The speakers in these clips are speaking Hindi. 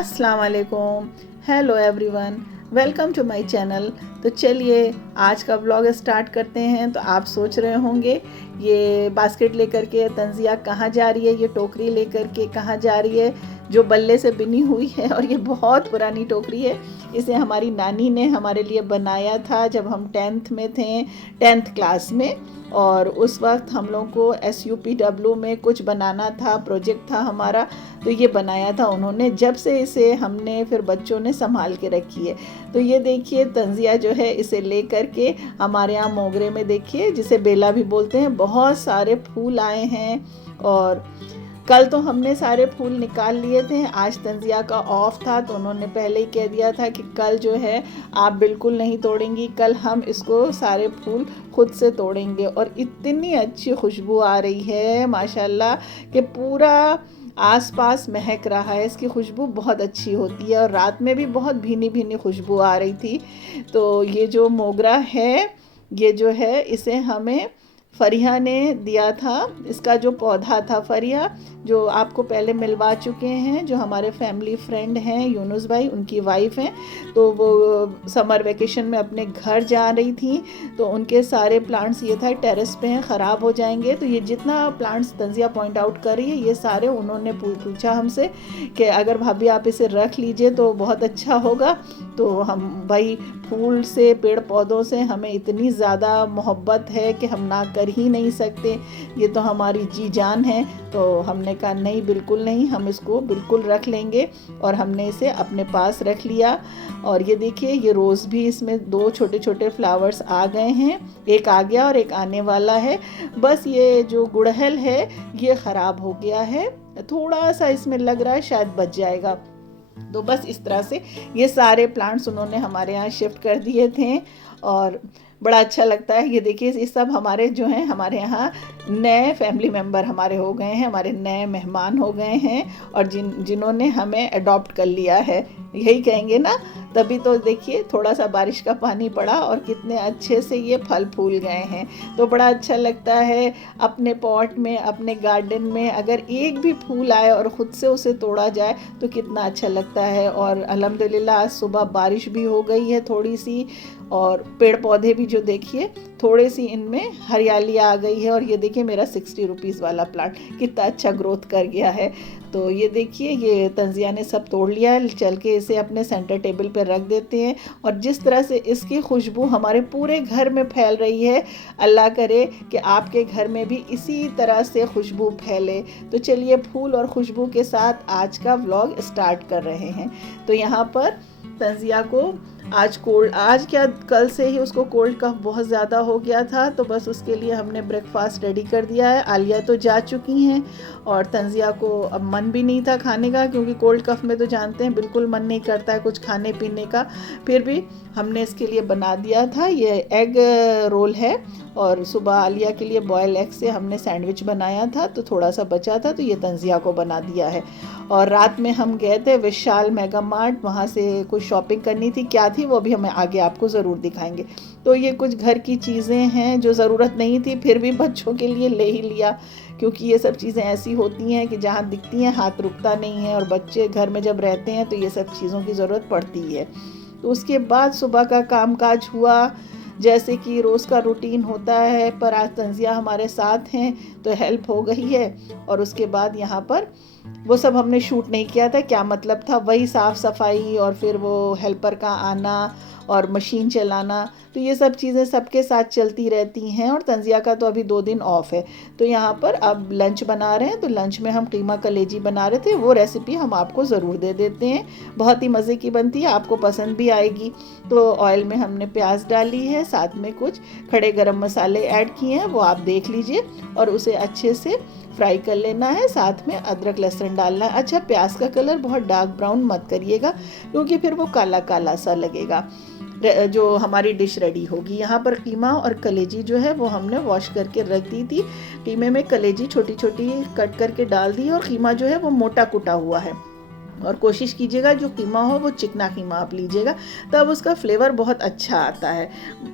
अस्सलाम वालेकुम, hello everyone, welcome to my channel. तो चलिए आज का व्लॉग स्टार्ट करते हैं। तो आप सोच रहे होंगे ये बास्केट लेकर के तंजिया कहाँ जा रही है, ये टोकरी लेकर के कहाँ जा रही है जो बल्ले से बिनी हुई है। और ये बहुत पुरानी टोकरी है, इसे हमारी नानी ने हमारे लिए बनाया था जब हम 10th में थे, 10th क्लास में। और उस वक्त हम लोग को SUPW में कुछ बनाना था, प्रोजेक्ट था हमारा, तो ये बनाया था उन्होंने। जब से इसे हमने फिर बच्चों ने संभाल के रखी है। तो ये देखिए तंजिया जो है इसे ले करके हमारे यहाँ मोगरे में देखिए, जिसे बेला भी बोलते हैं, बहुत सारे फूल आए हैं। और कल तो हमने सारे फूल निकाल लिए थे, आज तंजिया का ऑफ था तो उन्होंने पहले ही कह दिया था कि कल जो है आप बिल्कुल नहीं तोड़ेंगी, कल हम इसको सारे फूल खुद से तोड़ेंगे। और इतनी अच्छी खुशबू आ रही है माशाल्लाह कि पूरा आसपास महक रहा है। इसकी खुशबू बहुत अच्छी होती है और रात में भी बहुत भीनी भीनी खुशबू आ रही थी। तो ये जो मोगरा है, ये जो है इसे हमें फरिया ने दिया था। इसका जो पौधा था फरिया, जो आपको पहले मिलवा चुके हैं, जो हमारे फैमिली फ्रेंड हैं यूनुस भाई, उनकी वाइफ हैं। तो वो समर वेकेशन में अपने घर जा रही थी, तो उनके सारे प्लांट्स ये था टेरेस पे हैं, ख़राब हो जाएंगे। तो ये जितना प्लांट्स तंजिया पॉइंट आउट कर रही है, ये सारे उन्होंने पूछा हमसे कि अगर भाभी आप इसे रख लीजिए तो बहुत अच्छा होगा। तो हम भाई फूल से, पेड़ पौधों से हमें इतनी ज़्यादा मोहब्बत है कि हम ना कर ही नहीं सकते, ये तो हमारी जी जान है। तो हमने कहा नहीं, बिल्कुल नहीं, हम इसको बिल्कुल रख लेंगे। और हमने इसे अपने पास रख लिया। और ये देखिए ये रोज़ भी, इसमें 2 छोटे छोटे फ्लावर्स आ गए हैं, एक आ गया और एक आने वाला है। बस ये जो गुड़हल है ये ख़राब हो गया है, थोड़ा सा इसमें लग रहा है शायद बच जाएगा। तो बस इस तरह से ये सारे प्लांट्स उन्होंने हमारे यहाँ शिफ्ट कर दिए थे और बड़ा अच्छा लगता है। ये देखिए ये सब हमारे जो हैं, हमारे यहाँ नए फैमिली मेम्बर हमारे हो गए हैं, हमारे नए मेहमान हो गए हैं और जिन्होंने हमें अडॉप्ट कर लिया है, यही कहेंगे ना। तभी तो देखिए थोड़ा सा बारिश का पानी पड़ा और कितने अच्छे से ये फल फूल गए हैं। तो बड़ा अच्छा लगता है अपने पॉट में, अपने गार्डन में अगर एक भी फूल आए और ख़ुद से उसे तोड़ा जाए तो कितना अच्छा लगता है। और अल्हम्दुलिल्लाह आज सुबह बारिश भी हो गई है थोड़ी सी, और पेड़ पौधे भी जो देखिए थोड़ी सी इनमें हरियाली आ गई है। और ये देखिए मेरा 60 रुपीज़ वाला प्लांट कितना अच्छा ग्रोथ कर गया है। तो ये देखिए ये तंजिया ने सब तोड़ लिया है, चल के इसे अपने सेंटर टेबल पर रख देते हैं। और जिस तरह से इसकी खुशबू हमारे पूरे घर में फैल रही है, अल्लाह करे कि आपके घर में भी इसी तरह से खुशबू फैले। तो चलिए फूल और खुशबू के साथ आज का व्लॉग स्टार्ट कर रहे हैं। तो यहाँ पर तंजिया को आज क्या, कल से ही उसको कोल्ड कफ बहुत ज़्यादा हो गया था, तो बस उसके लिए हमने ब्रेकफास्ट रेडी कर दिया है। आलिया तो जा चुकी हैं और तंजिया को अब मन भी नहीं था खाने का, क्योंकि कोल्ड कफ में तो जानते हैं बिल्कुल मन नहीं करता है कुछ खाने पीने का। फिर भी हमने इसके लिए बना दिया था, ये एग रोल है। और सुबह आलिया के लिए बॉयल एग से हमने सैंडविच बनाया था, तो थोड़ा सा बचा था तो ये तंजिया को बना दिया है। और रात में हम गए थे विशाल मेगा मार्ट, वहाँ से कुछ शॉपिंग करनी थी, क्या थी वो भी हमें आगे आपको ज़रूर दिखाएंगे। तो ये कुछ घर की चीज़ें हैं जो ज़रूरत नहीं थी, फिर भी बच्चों के लिए ले ही लिया, क्योंकि ये सब चीज़ें ऐसी होती हैं कि जहाँ दिखती हैं हाथ रुकता नहीं है। और बच्चे घर में जब रहते हैं तो ये सब चीज़ों की ज़रूरत पड़ती है। तो उसके बाद सुबह का कामकाज हुआ, जैसे कि रोज़ का रूटीन होता है, पर आज तंजिया हमारे साथ हैं तो हेल्प हो गई है। और उसके बाद यहाँ पर वो सब हमने शूट नहीं किया था, क्या मतलब था, वही साफ़ सफाई और फिर वो हेल्पर का आना और मशीन चलाना, तो ये सब चीज़ें सबके साथ चलती रहती हैं। और तंजिया का तो अभी 2 दिन ऑफ है। तो यहाँ पर अब लंच बना रहे हैं, तो लंच में हम कीमा कलेजी बना रहे थे, वो रेसिपी हम आपको ज़रूर दे देते हैं, बहुत ही मज़े की बनती है, आपको पसंद भी आएगी। तो ऑयल में हमने प्याज डाली है, साथ में कुछ खड़े गरम मसाले ऐड किए हैं, वो आप देख लीजिए। और उसे अच्छे से फ्राई कर लेना है, साथ में अदरक लहसुन डालना है। अच्छा, प्याज का कलर बहुत डार्क ब्राउन मत करिएगा, क्योंकि फिर वो काला काला सा लगेगा जो हमारी डिश रेडी होगी। यहाँ पर कीमा और कलेजी जो है वो हमने वॉश करके रख दी थी। कीमे में कलेजी छोटी छोटी कट करके डाल दी और कीमा जो है वो मोटा कुटा हुआ है। और कोशिश कीजिएगा जो कीमा हो वो चिकना कीमा आप लीजिएगा, तब उसका फ्लेवर बहुत अच्छा आता है।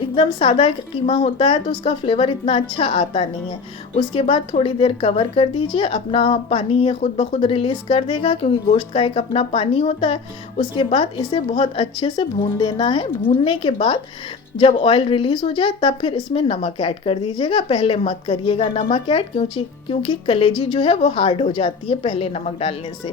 एकदम सादा कीमा होता है तो उसका फ्लेवर इतना अच्छा आता नहीं है। उसके बाद थोड़ी देर कवर कर दीजिए, अपना पानी ये खुद ब खुद रिलीज़ कर देगा क्योंकि गोश्त का एक अपना पानी होता है। उसके बाद इसे बहुत अच्छे से भून देना है। भूनने के बाद जब ऑयल रिलीज़ हो जाए तब फिर इसमें नमक ऐड कर दीजिएगा। पहले मत करिएगा नमक ऐड, क्योंकि कलेजी जो है वो हार्ड हो जाती है पहले नमक डालने से।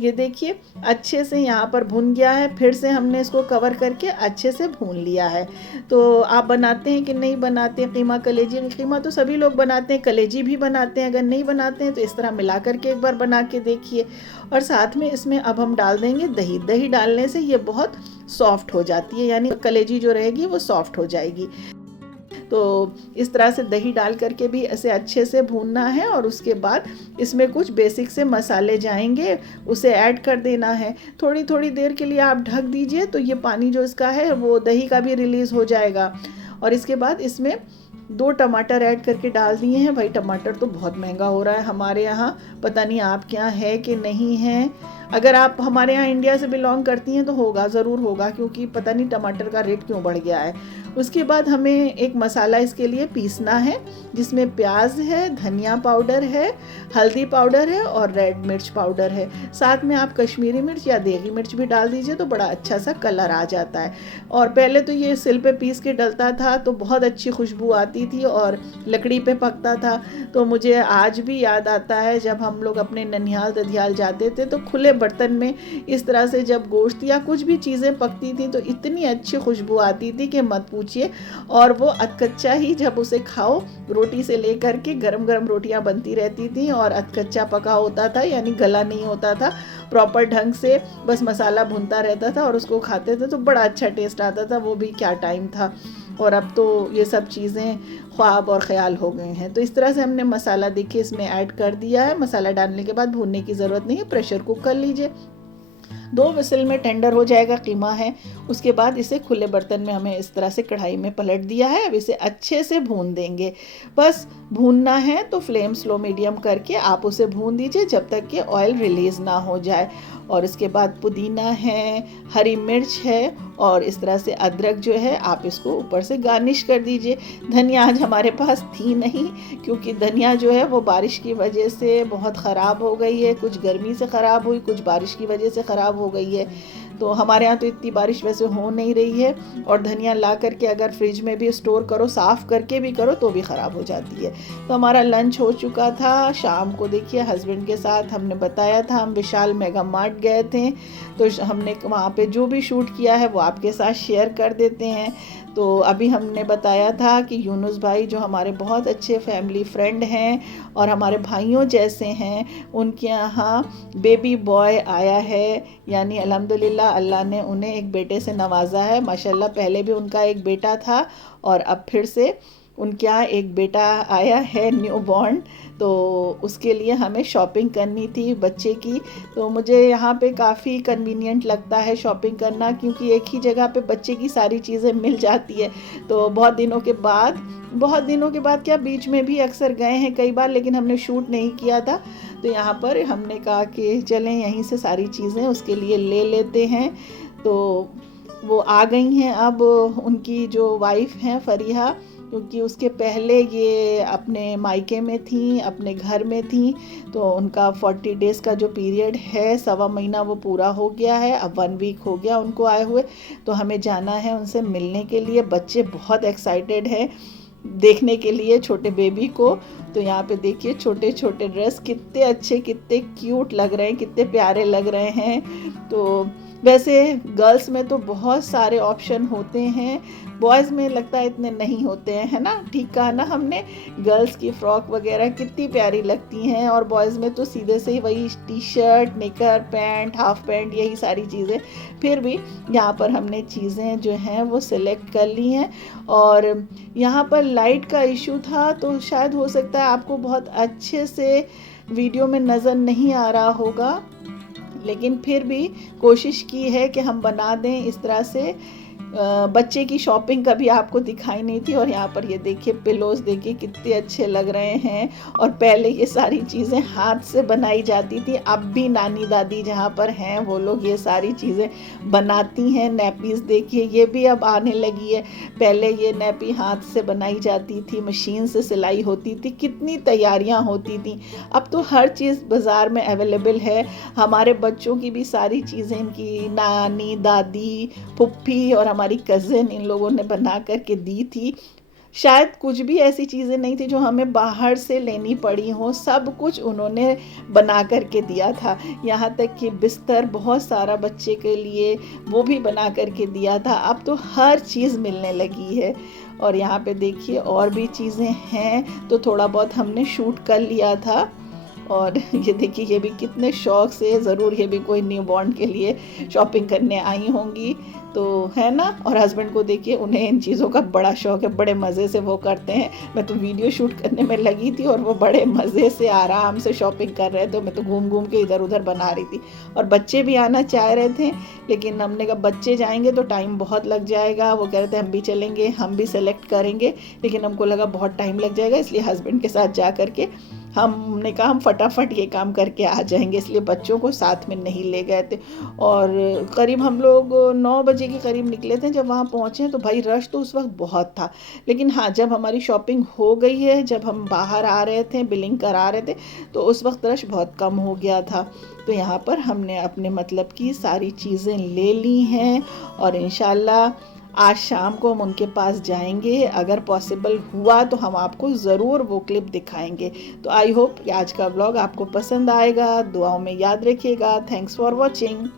ये देखिए अच्छे से यहाँ पर भुन गया है। फिर से हमने इसको कवर करके अच्छे से भून लिया है। तो आप बनाते हैं कि नहीं बनाते हैं कीमा कलेजी? कीमा तो सभी लोग बनाते हैं, कलेजी भी बनाते हैं। अगर नहीं बनाते हैं तो इस तरह मिला करके एक बार बना के देखिए। और साथ में इसमें अब हम डाल देंगे दही। दही डालने से ये बहुत सॉफ्ट हो जाती है, यानी कलेजी जो रहेगी वो सॉफ्ट हो जाएगी। तो इस तरह से दही डाल करके भी इसे अच्छे से भूनना है। और उसके बाद इसमें कुछ बेसिक से मसाले जाएंगे, उसे ऐड कर देना है। थोड़ी थोड़ी देर के लिए आप ढक दीजिए तो ये पानी जो इसका है वो दही का भी रिलीज़ हो जाएगा। और इसके बाद इसमें 2 टमाटर ऐड करके डाल दिए हैं। भाई टमाटर तो बहुत महंगा हो रहा है हमारे यहाँ, पता नहीं आपके यहाँ है कि नहीं है। अगर आप हमारे यहाँ इंडिया से बिलोंग करती हैं तो होगा, ज़रूर होगा, क्योंकि पता नहीं टमाटर का रेट क्यों बढ़ गया है। उसके बाद हमें एक मसाला इसके लिए पीसना है, जिसमें प्याज है, धनिया पाउडर है, हल्दी पाउडर है और रेड मिर्च पाउडर है। साथ में आप कश्मीरी मिर्च या देगी मिर्च भी डाल दीजिए तो बड़ा अच्छा सा कलर आ जाता है। और पहले तो ये सिल पे पीस के डलता था तो बहुत अच्छी खुशबू आती थी और लकड़ी पे पकता था। तो मुझे आज भी याद आता है जब हम लोग अपने ननिहाल ददियाल जाते थे तो खुले बर्तन में इस तरह से जब गोश्त या कुछ भी चीज़ें पकती थी तो इतनी अच्छी खुशबू आती थी कि मत पूछिए। और वो अधकच्चा ही जब उसे खाओ, रोटी से लेकर के गरम गरम रोटियां बनती रहती थी और अधकच्चा पका होता था, यानी गला नहीं होता था प्रॉपर ढंग से, बस मसाला भुनता रहता था और उसको खाते थे तो बड़ा अच्छा टेस्ट आता था। वो भी क्या टाइम था। और अब तो ये सब चीज़ें ख्वाब और ख़याल हो गए हैं। तो इस तरह से हमने मसाला देखिए इसमें ऐड कर दिया है। मसाला डालने के बाद भूनने की ज़रूरत नहीं है, प्रेशर कुक कर लीजिए। 2 विसल में टेंडर हो जाएगा कीमा है। उसके बाद इसे खुले बर्तन में हमें इस तरह से कढ़ाई में पलट दिया है। अब इसे अच्छे से भून देंगे। बस भूनना है तो फ्लेम स्लो मीडियम करके आप उसे भून दीजिए जब तक कि ऑयल रिलीज़ ना हो जाए। और इसके बाद पुदीना है, हरी मिर्च है और इस तरह से अदरक जो है आप इसको ऊपर से गार्निश कर दीजिए। धनिया आज हमारे पास थी नहीं, क्योंकि धनिया जो है वो बारिश की वजह से बहुत ख़राब हो गई है। कुछ गर्मी से ख़राब हुई, कुछ बारिश की वजह से ख़राब हो गई है। तो हमारे यहाँ तो इतनी बारिश वैसे हो नहीं रही है। और धनिया ला करके अगर फ्रिज में भी स्टोर करो, साफ़ करके भी करो तो भी ख़राब हो जाती है। तो हमारा लंच हो चुका था। शाम को देखिए हस्बैंड के साथ हमने बताया था हम विशाल मेगा मार्ट गए थे, तो हमने वहाँ पे जो भी शूट किया है वो आपके साथ शेयर कर देते हैं। तो अभी हमने बताया था कि यूनुस भाई जो हमारे बहुत अच्छे फैमिली फ्रेंड हैं और हमारे भाइयों जैसे हैं, उनके यहाँ बेबी बॉय आया है। यानी अल्हम्दुलिल्लाह अल्लाह ने उन्हें एक बेटे से नवाजा है। माशाल्लाह पहले भी उनका एक बेटा था और अब फिर से उनके यहाँ एक बेटा आया है न्यू बॉर्न। तो उसके लिए हमें शॉपिंग करनी थी बच्चे की। तो मुझे यहाँ पे काफ़ी कन्वीनियंट लगता है शॉपिंग करना, क्योंकि एक ही जगह पे बच्चे की सारी चीज़ें मिल जाती है। तो बहुत दिनों के बाद क्या, बीच में भी अक्सर गए हैं कई बार, लेकिन हमने शूट नहीं किया था। तो यहाँ पर हमने कहा कि चलें यहीं से सारी चीज़ें उसके लिए ले लेते हैं। तो वो आ गई हैं अब, उनकी जो वाइफ़ हैं फरीहा, क्योंकि उसके पहले ये अपने मायके में थी, अपने घर में थी। तो उनका 40 डेज़ का जो पीरियड है, 1.25 महीना वो पूरा हो गया है। अब 1 वीक हो गया उनको आए हुए। तो हमें जाना है उनसे मिलने के लिए। बच्चे बहुत एक्साइटेड हैं देखने के लिए छोटे बेबी को। तो यहाँ पे देखिए छोटे छोटे ड्रेस कितने अच्छे, कितने क्यूट लग रहे हैं, कितने प्यारे लग रहे हैं। तो वैसे गर्ल्स में तो बहुत सारे ऑप्शन होते हैं, बॉयज़ में लगता है इतने नहीं होते हैं, है ना? ठीक कहा ना हमने? गर्ल्स की फ़्रॉक वगैरह कितनी प्यारी लगती हैं और बॉयज़ में तो सीधे से ही वही टी शर्ट, निकर, पैंट, हाफ पैंट, यही सारी चीज़ें। फिर भी यहाँ पर हमने चीज़ें जो हैं वो सिलेक्ट कर ली हैं। और यहाँ पर लाइट का इशू था तो शायद हो सकता है आपको बहुत अच्छे से वीडियो में नज़र नहीं आ रहा होगा, लेकिन फिर भी कोशिश की है कि हम बना दें इस तरह से बच्चे की शॉपिंग कभी आपको दिखाई नहीं थी। और यहाँ पर ये देखिए पिलोज देखिए कितने अच्छे लग रहे हैं। और पहले ये सारी चीज़ें हाथ से बनाई जाती थी, अब भी नानी दादी जहाँ पर हैं वो लोग ये सारी चीज़ें बनाती हैं। नैपीज़ देखिए ये भी अब आने लगी है। पहले ये नैपी हाथ से बनाई जाती थी, मशीन से सिलाई होती थी, कितनी तैयारियाँ होती थी। अब तो हर चीज़ बाज़ार में अवेलेबल है। हमारे बच्चों की भी सारी चीज़ें इनकी नानी दादी फुप्पी और हमारी कज़न इन लोगों ने बना कर के दी थी। शायद कुछ भी ऐसी चीज़ें नहीं थी जो हमें बाहर से लेनी पड़ी हो, सब कुछ उन्होंने बना कर के दिया था। यहाँ तक कि बिस्तर बहुत सारा बच्चे के लिए वो भी बना कर के दिया था। अब तो हर चीज़ मिलने लगी है। और यहाँ पे देखिए और भी चीज़ें हैं, तो थोड़ा बहुत हमने शूट कर लिया था। और ये देखिए ये भी कितने शौक से, ज़रूर ये भी कोई न्यू बॉर्न के लिए शॉपिंग करने आई होंगी, तो है ना। और हस्बैंड को देखिए, उन्हें इन चीज़ों का बड़ा शौक है, बड़े मज़े से वो करते हैं। मैं तो वीडियो शूट करने में लगी थी और वो बड़े मज़े से आराम से शॉपिंग कर रहे थे। मैं तो घूम घूम के इधर उधर बना रही थी। और बच्चे भी आना चाह रहे थे, लेकिन हमने कहा बच्चे जाएंगे तो टाइम बहुत लग जाएगा। वो कह रहे थे हम भी चलेंगे, हम भी सेलेक्ट करेंगे, लेकिन हमको लगा बहुत टाइम लग जाएगा, इसलिए हस्बैंड के साथ जा करके हमने कहा हम फटाफट ये काम करके आ जाएंगे, इसलिए बच्चों को साथ में नहीं ले गए थे। और करीब हम लोग 9 बजे के करीब निकले थे। जब वहाँ पहुँचे तो भाई रश तो उस वक्त बहुत था, लेकिन हाँ जब हमारी शॉपिंग हो गई है, जब हम बाहर आ रहे थे बिलिंग करा रहे थे, तो उस वक्त रश बहुत कम हो गया था। तो यहाँ पर हमने अपने मतलब की सारी चीज़ें ले ली हैं और इंशाल्लाह आज शाम को हम उनके पास जाएंगे। अगर पॉसिबल हुआ तो हम आपको ज़रूर वो क्लिप दिखाएंगे। तो आई होप आज का व्लॉग आपको पसंद आएगा, दुआओं में याद रखिएगा। Thanks for watching.